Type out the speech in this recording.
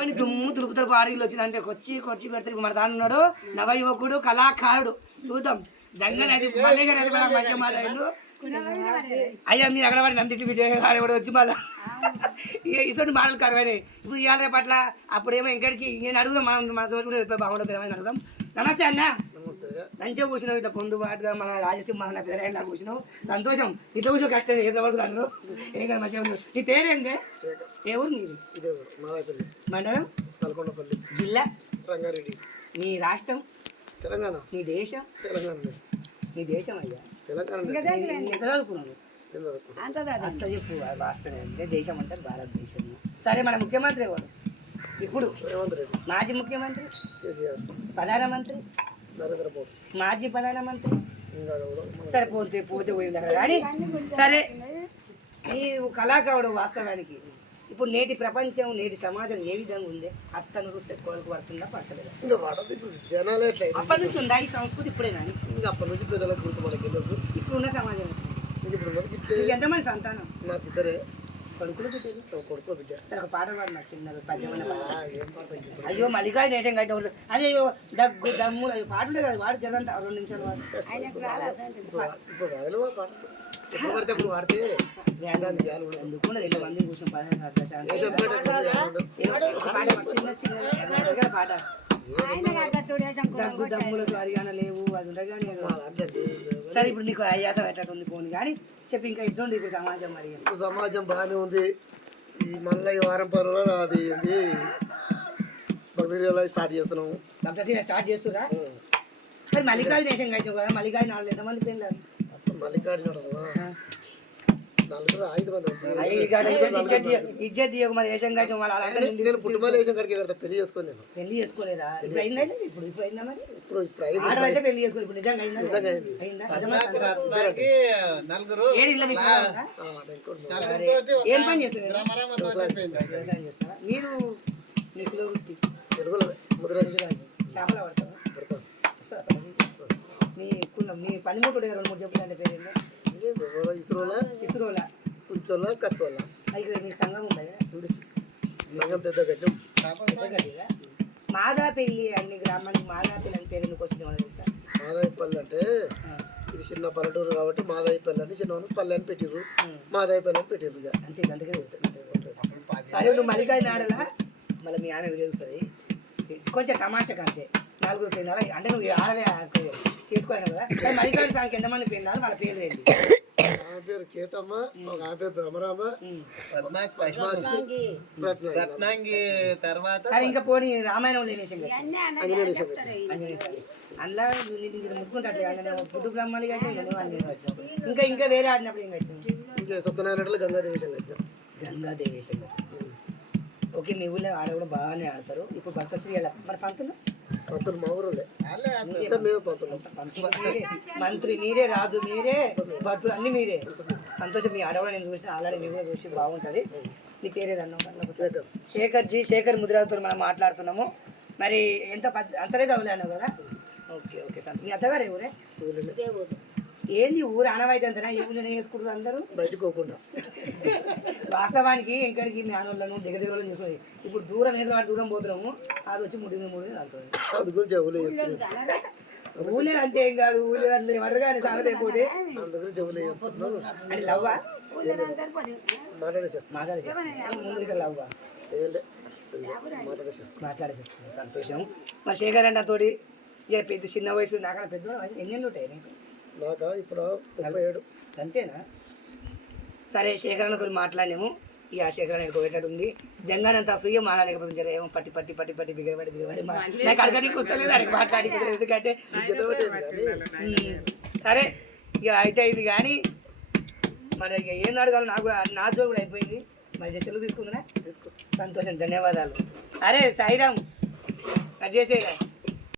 అని దుమ్ము తులుపుతారు పాడీలు వచ్చిందంటే కొచ్చి కొచ్చి పెడతారు మన దాని ఉన్నాడు నవ యువకుడు కళాకారుడు. చూద్దాం. జంగన్ అది మళ్ళీ మంచిగా మాట్లాడిండు. అయ్యా మీరు అక్కడ వాడి నందికి విజయ్ గారు కూడా వచ్చి మళ్ళీ. ఇటువంటి మాటలు కరవని ఇప్పుడు ఇవాళ రేపు అట్లా అప్పుడేమో ఇంకడికి నేను అడుగుదాం మనం మన తోటి కూడా ఏమైనా అడుగుదాం. నమస్తే అన్న. మంచిగా కూర్చున్నావు ఇట్లా పొందుబాటుగా మన రాజసింహ మన పెద్దరాయలా కూర్చున్నావు? సంతోషం. ఇట్లా కూర్చో కష్టం. ఏదో వరకు అన్నారు? ఏం కదా మంచిగా. నీ పేరేంటి ఏ ఊరు మీది? ఇదే ఊరు, మండలం? తలకొండపల్లి. జిల్లా? రంగారెడ్డి. నీ రాష్ట్రం? తెలంగాణ. నీ దేశం? తెలంగాణ. నీ దేశం అయ్యా. తెలంగాణ. నీ ఎంత చదువుకున్నా. అంత చెప్పు అది వాస్తవమే. అంటే దేశం అంటే భారతదేశం. సరే మన ముఖ్యమంత్రి ఎవరు? ఇప్పుడు. మాజీ ముఖ్యమంత్రి? ప్రధానమంత్రి? నరేంద్ర మోడీ. మాజీ ప్రధానమంత్రి. సరే పోతే పోతే పోయింది అక్కడ. కానీ సరే ఈ కళాకారుడు వాస్తవానికి ఇప్పుడు నేటి ప్రపంచం నేటి సమాజం ఏ విధంగా ఉంది? అత్తను చూస్తే కోలకు పడుతుందా పడతలేదా? జనాలే. అప్పటి నుంచి ఉందా? ఈ సంస్కృతి ఇప్పుడే కానీ ఇంకా అప్పటి నుంచి పెద్దలకు మనకి ఇప్పుడున్న సమాజం. ఎంతమంది సంతానం? నాకు ఇద్దరే పాట పాడు పాట. పాట ఇప్పుడు? అయ్యో మల్లికాయ నేషం వాళ్ళు అయ్యో దగ్గు దమ్ములు అయ్యో పాటలే కదా వాడు జరంత రెండు నిమిషాలు పాట. ఉండదు. ఉండదు. పాట పాట దగ్గు దమ్ములకు అరిగాన లేవు అది ఉండగా నేను ఆ, అంటే సరే ఇప్పుడు నీకు అయ్యాసం ఎట్లా ఉంది పోను కానీ చెప్పి ఇంకా ఇప్పుడు సమాజం మరి సమాజం బాగానే ఉంది. ఈ మళ్ళీ ఈ వారం పనులు అది ఏంది? భక్తులు స్టార్ట్ చేస్తున్నాము భక్తసీన స్టార్ట్ చేస్తురా మరి నేషం కట్టినావు కదా మల్లికాయ నాలుగు ఎంతమంది పెళ్ళారు మల్లికార్జున ఇజ్జత్ తీయకు మరి వేషం నేను పుట్టుమల వేసం కడికి కడతా పెళ్ళి చేసుకొని నేను. పెళ్ళి చేసుకోలేదా? ఇప్పుడు అయిందా? ఇప్పుడు ఇప్పుడు అయిందా మరి? ఇప్పుడు ఇప్పుడు అయితే పెళ్ళి చేసుకో ఇప్పుడు నిజంగా అయిందా? నిజంగా అయింది. అయిందా? నిజమా సంతానం? నలుగురు ఏడు ఇళ్ళ. ఏం పని చేస్తారా? మీరు మీ కుల వృత్తి? తెలుగులో ముద్రేసి చేపలు పడతారా పెడతాం వస్తారా? మీ కుల మీ పనిముట్టుడు రెండు మూడు చెప్పులు అంటే పేరు ఏంటో ఇసురోలా? ఇసురోలా. కుంచోలా కచ్చోలా? సంఘం సంఘం పెద్ద గడ్డం. మాదాపల్లి అన్ని గ్రామానికి మాదాపల్లి అని పేరు ఎందుకు వచ్చింది మనకు తెలుసా? మాదాయిపల్లి అంటే ఇది చిన్న పల్లెటూరు కాబట్టి మాదాయిపల్లి అని చిన్న పల్లె అని పెట్టిర్రు. మాదాయిపల్లి అని పెట్టిర్రు ఇక. అంతే అందుకే. సరే నువ్వు మల్లికాయ నాడలా మళ్ళీ మీ ఆయన తెలుస్తుంది. కొంచెం తమాషకు అంతే. పిల్లలు అంటే నువ్వు ఆడలే చేసుకోవాలి కదా. కానీ మల్లికాయ సాంగ్ ఎంతమంది పిల్లలు వాళ్ళ పేరు ఏంటి? ఆమె పేరు కేతమ్మ ఒక ఆమె పేరు భ్రమరామ. ఉమ్. పద్మాస్ రత్న రత్నాంగి తర్వాత ఇంకా పోనీ రామాయణం అందులో ముట్టుకుంటాడు పుట్టు బ్రహ్మలు. ఇంకా ఇంకా వేరే ఆడినప్పుడు ఏం కట్టినావు ఇంకా సత్యనారాయణ గంగాదేవి వేషం కట్టినాం గంగాదేవి వేషం కట్టినావు. ఓకే మీ ఊళ్ళో ఆడ కూడా బాగానే ఆడతారు. ఇప్పుడు భక్తశ్రీ ఎలా? మరి పంతులు? పంతులు మా ఊరులే మేము పంతులు. మంత్రి మీరే రాజు మీరే భటులు అన్ని మీరే. సంతోషం మీ ఆడవాళ్ళు నేను చూసిన ఆల్రెడీ మీ కూడా చూసి బాగుంటుంది. నీ పేరేదన్నా శేఖర్ శేఖర్. జీ శేఖర్ ముద్రాతో మనం మాట్లాడుతున్నాము. మరి ఎంత పద్- అంతరే తగులాను కదా? ఓకే ఓకే సార్ మీ అత్తగారు ఎవరే. ఏంది ఊరు ఆనవాయితీ అంతనా ఏ ఊళ్ళో చేసుకుంటారు అందరూ? బయటకు పోకుండా వాస్తవానికి ఇంకడికి మీ ఆనోళ్ళను దగ్గర దగ్గర చూసుకుని ఇప్పుడు దూరం ఏదో వాటి దూరం పోతున్నాము అది వచ్చి ముడి ముడి వెళ్తుంది అందు గురించి ఊళ్ళే అంతే ఏం కాదు ఊళ్ళో అంటే ఏమంటారు కానీ సామెత ఎక్కువ అంటే లవ్వా? మాట్లాడేసేస్తాం మాట్లాడేసి ముందు ఇక్కడ లవ్వా? ఏంలే మాట్లాడేసేస్తాం మాట్లాడేసి సంతోషం. మరి శేఖర్ అంటే తోటి పెద్ద చిన్న వయసు నాకన్నా పెద్ద ఎన్ని ఉంటాయి నీకు? నాకా? ఇప్పుడు ముప్పై ఏడు. అంతేనా? సరే శేఖరణతో మాట్లాడినాము. ఇక శేఖరణ పోయేటట్టు ఉంది. జంగాన్ అంత ఫ్రీగా మాట్లాడలేకపోతే జర. ఏమో పట్టి పట్టి పట్టి పట్టి బిగబడి బిగబడి నాకు అడగడానికి వస్తలేదు అడిగి మాట్లాడి ఎందుకంటే సరే ఇక అయితే ఇది కానీ మరి ఇక ఏం అడగాలి నాకు కూడా నా జోడు కూడా అయిపోయింది. మరి తెలుగు తీసుకుందా తీసుకో. సంతోషం ధన్యవాదాలు. అరే సాయిరామ్ కట్ చేసే